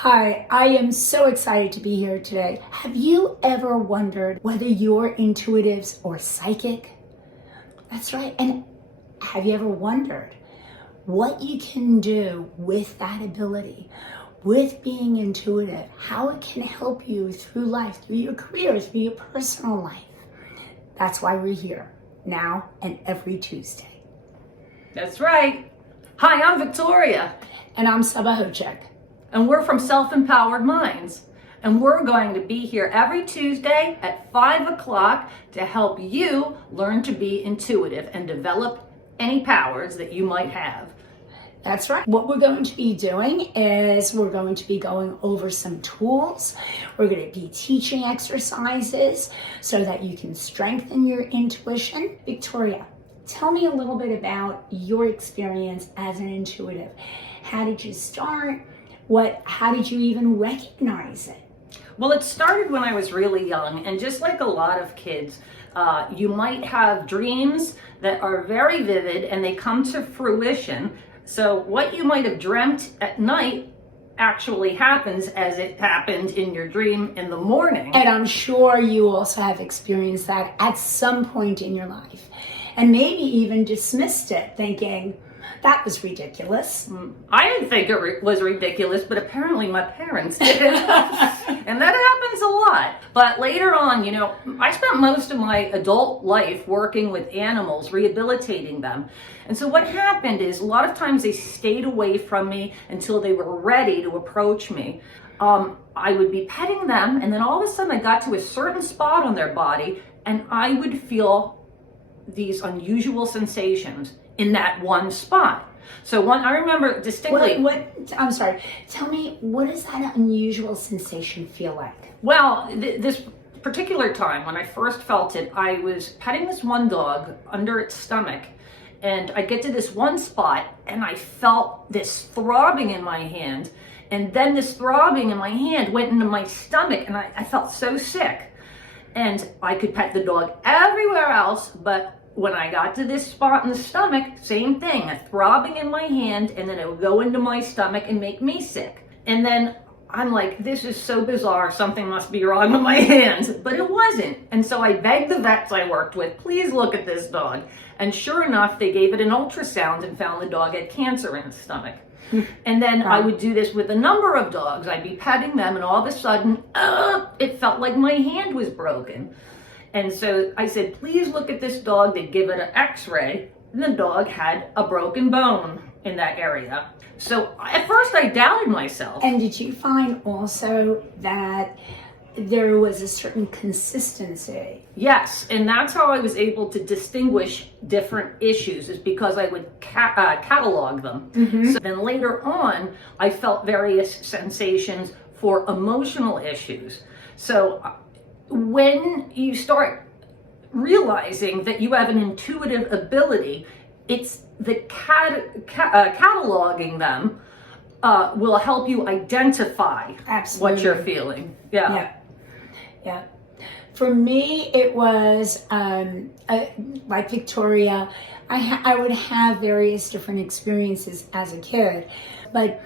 Hi, I am so excited to be here today. Have you ever wondered whether you're intuitives or psychic? That's right. And have you ever wondered what you can do with that ability, with being intuitive, how it can help you through life, through your career, through your personal life? That's why we're here now and every Tuesday. That's right. Hi, I'm Victoria. And I'm Saba Hocek. And we're from Self-Empowered Minds. And we're going to be here every Tuesday at 5 o'clock to help you learn to be intuitive and develop any powers that you might have. That's right. What we're going to be doing is we're going to be going over some tools. We're going to be teaching exercises so that you can strengthen your intuition. Victoria, tell me a little bit about your experience as an intuitive. How did you start? How did you even recognize it? Well, it started when I was really young, and just like a lot of kids, you might have dreams that are very vivid and they come to fruition. So what you might have dreamt at night actually happens as it happened in your dream in the morning. And I'm sure you also have experienced that at some point in your life, and maybe even dismissed it, thinking, that was ridiculous. I didn't think it was ridiculous, but apparently my parents did. And that happens a lot. But later on, I spent most of my adult life working with animals, rehabilitating them. And so what happened is a lot of times they stayed away from me until they were ready to approach me. I would be petting them, and then all of a sudden I got to a certain spot on their body, and I would feel these unusual sensations in that one spot. So I remember distinctly. I'm sorry. Tell me, what does that unusual sensation feel like? Well, this particular time when I first felt it, I was petting this one dog under its stomach, and I get to this one spot, and I felt this throbbing in my hand, and then this throbbing in my hand went into my stomach, and I felt so sick. And I could pet the dog everywhere else, but when I got to this spot in the stomach, same thing, a throbbing in my hand, and then it would go into my stomach and make me sick. And then I'm like, this is so bizarre, something must be wrong with my hands, but it wasn't. And so I begged the vets I worked with, please look at this dog. And sure enough, they gave it an ultrasound and found the dog had cancer in its stomach. And then I would do this with a number of dogs. I'd be petting them, and all of a sudden, it felt like my hand was broken. And so I said, please look at this dog. They'd give it an x-ray, and the dog had a broken bone in that area. So at first I doubted myself. And did you find also that there was a certain consistency? Yes, and that's how I was able to distinguish different issues, is because I would catalog them. Mm-hmm. So then later on, I felt various sensations for emotional issues. So when you start realizing that you have an intuitive ability, it's the cataloging them will help you identify what you're feeling. Yeah. For me, it was like Victoria. I would have various different experiences as a kid, but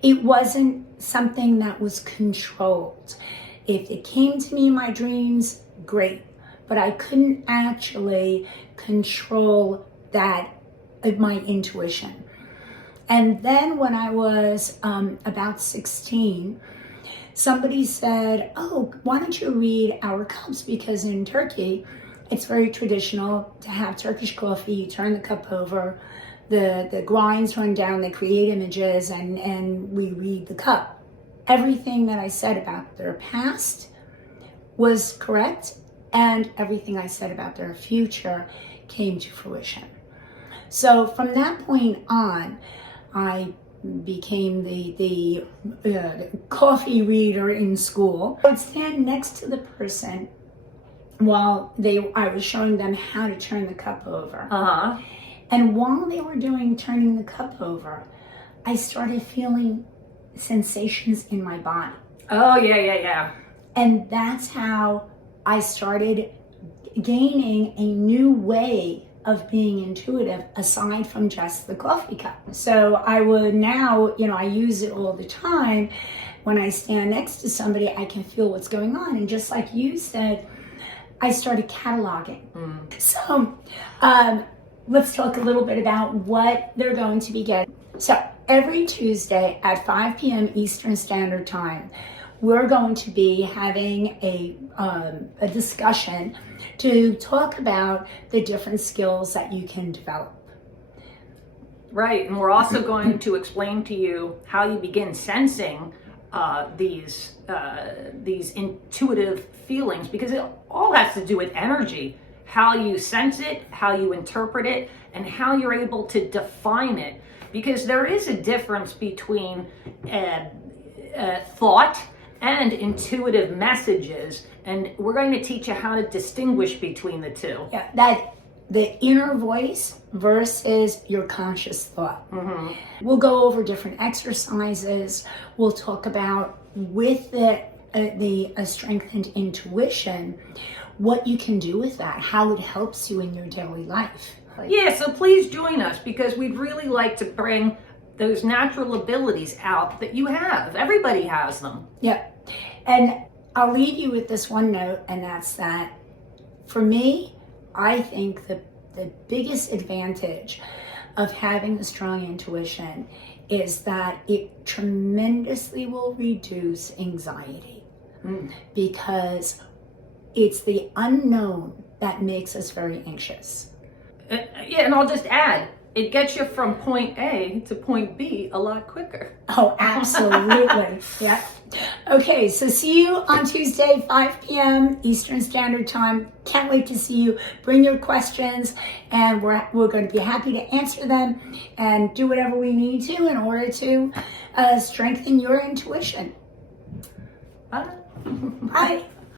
it wasn't something that was controlled. If it came to me in my dreams, great. But I couldn't actually control that of my intuition. And then when I was about 16, somebody said, oh, why don't you read our cups? Because in Turkey, it's very traditional to have Turkish coffee. You turn the cup over, the grinds run down, they create images, and we read the cup. Everything that I said about their past was correct, and everything I said about their future came to fruition. So from that point on, I became the coffee reader in school. I would stand next to the person while I was showing them how to turn the cup over. And while they were turning the cup over, I started feeling sensations in my body. Oh, yeah. And that's how I started gaining a new way of being intuitive aside from just the coffee cup. So I would now, I use it all the time. When I stand next to somebody, I can feel what's going on. And just like you said, I started cataloging. So let's talk a little bit about what they're going to be getting. So every Tuesday at 5 p.m. Eastern Standard Time, we're going to be having a discussion to talk about the different skills that you can develop. Right, and we're also going to explain to you how you begin sensing these intuitive feelings, because it all has to do with energy, how you sense it, how you interpret it, and how you're able to define it. Because there is a difference between thought and intuitive messages, and we're going to teach you how to distinguish between the two. Yeah, that the inner voice versus your conscious thought. We'll go over different exercises. We'll talk about with the strengthened intuition, what you can do with that, how it helps you in your daily life. Yeah, so please join us, because we'd really like to bring those natural abilities out that you have. Everybody has them. Yeah. And I'll leave you with this one note, and that's that for me, I think the biggest advantage of having a strong intuition is that it tremendously will reduce anxiety, because it's the unknown that makes us very anxious. Yeah, and I'll just add, it gets you from point A to point B a lot quicker. Oh, absolutely. Yeah. Okay, so see you on Tuesday, 5 p.m. Eastern Standard Time. Can't wait to see you. Bring your questions, and we're going to be happy to answer them and do whatever we need to in order to strengthen your intuition. Bye. Bye.